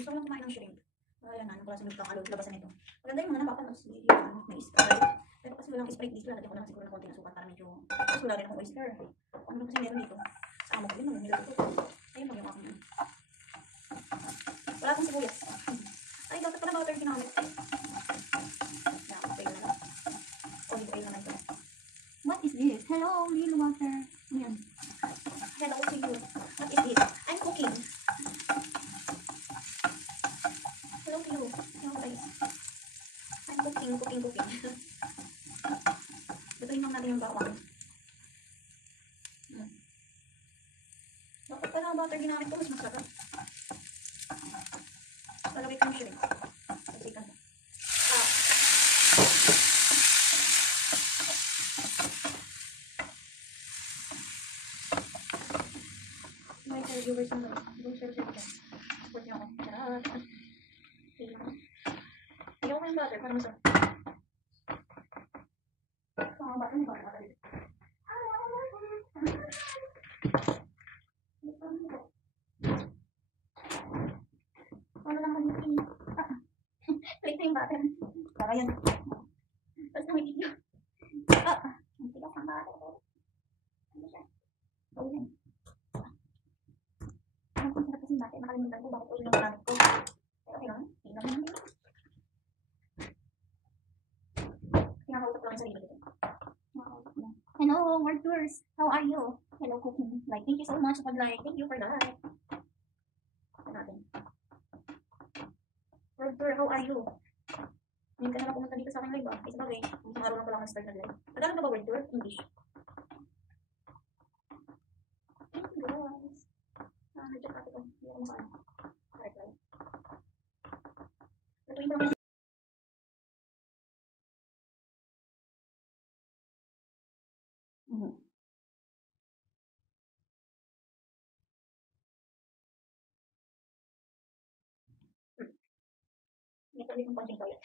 Gusto ko lang kumain ng shrimp. Wala na, klase ng labasan nito. Maganda yung mga napapanood. May Sprite. Pero kasi walang Sprite dito, lalagyan ko lang siguro ng konti ng sukat para medyo... Tapos wala rin akong oyster. Ano kasi meron dito? Sa amo ko din, niluluto ko. Ayun lang yung aking yan. Wala akong sibuyas. Ay, dapat pala butter ginamit. Okay na lang. Olive oil naman ito. What is this? Hello, real water. Ayan. Hello to you. What is this? I'm cooking. Hello to you. Hello guys. I'm cooking. Lutuin lang natin yung bawang. Dapat pala butter ginamit ko, mas masarap. Palagay ko yung shrimp. Pagsikan ko. May viewers naman. Don't share ka. Support niyo ako. Charot. Okay lang. Ayaw ko yung butter para masarap. Mga butter mo ba? Ano lang mag-iin? Click na yung butter. Para yan. Tapos na may video. Ang tigas ng butter. Ano siya? So yan. Ano kung sarap kasi butter? Nakalimutan ko bakit oil lang namin ko. Pero okay lang. Hindi naman hindi. Kinakausap lang yung sarili ko. Hello, world tours. How are you? Hello, cooking. Like, thank you so much for like. Thank you for that. Ito natin. World tour, how are you? Ngayon ka na lang pumunta dito sa aking live ba? Ay, sabagay. Isang araw lang pala ang start ng live. Tagalog na ba world tour? English. Thank you guys. Nag-check ako ito. Hindi ako makaan. Reply. Lutuin ko naman. May tuloy kong pansing toilet.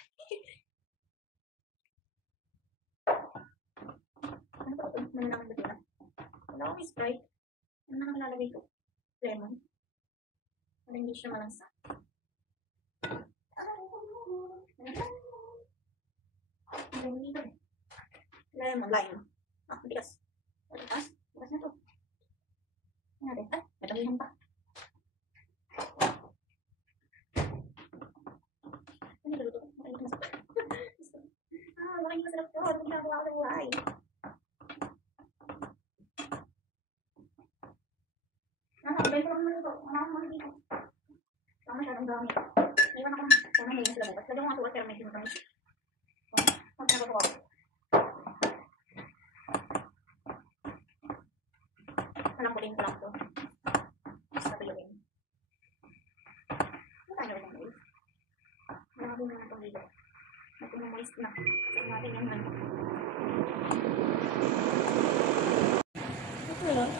Ano ba ito? Ano naman ba sila? Wala akong Sprite. Ano na nakalagay ito? Lemon. Para hindi siya malansa. Lemon, lime. Bigas. Bigas? Bigas na ito. Ano natin? May tagihan pa. Ano niluluto ko? Mukhang masarap ito. Ano ginagawa ko ng buhay? Nakakabay ko lang naman ito. Wala akong mga dito. Wala masyadong dami. Iwan ako. Sana may sila bukas. Lagyan mo nga sukat pero may sinutang. Huwag na ko. Palamputin ko lang ito. Mas natuyogin. Ano tayo rin ang guys? Grabe na itong video. Nagpumoist na. Kasi natin yung ano. Ito lang.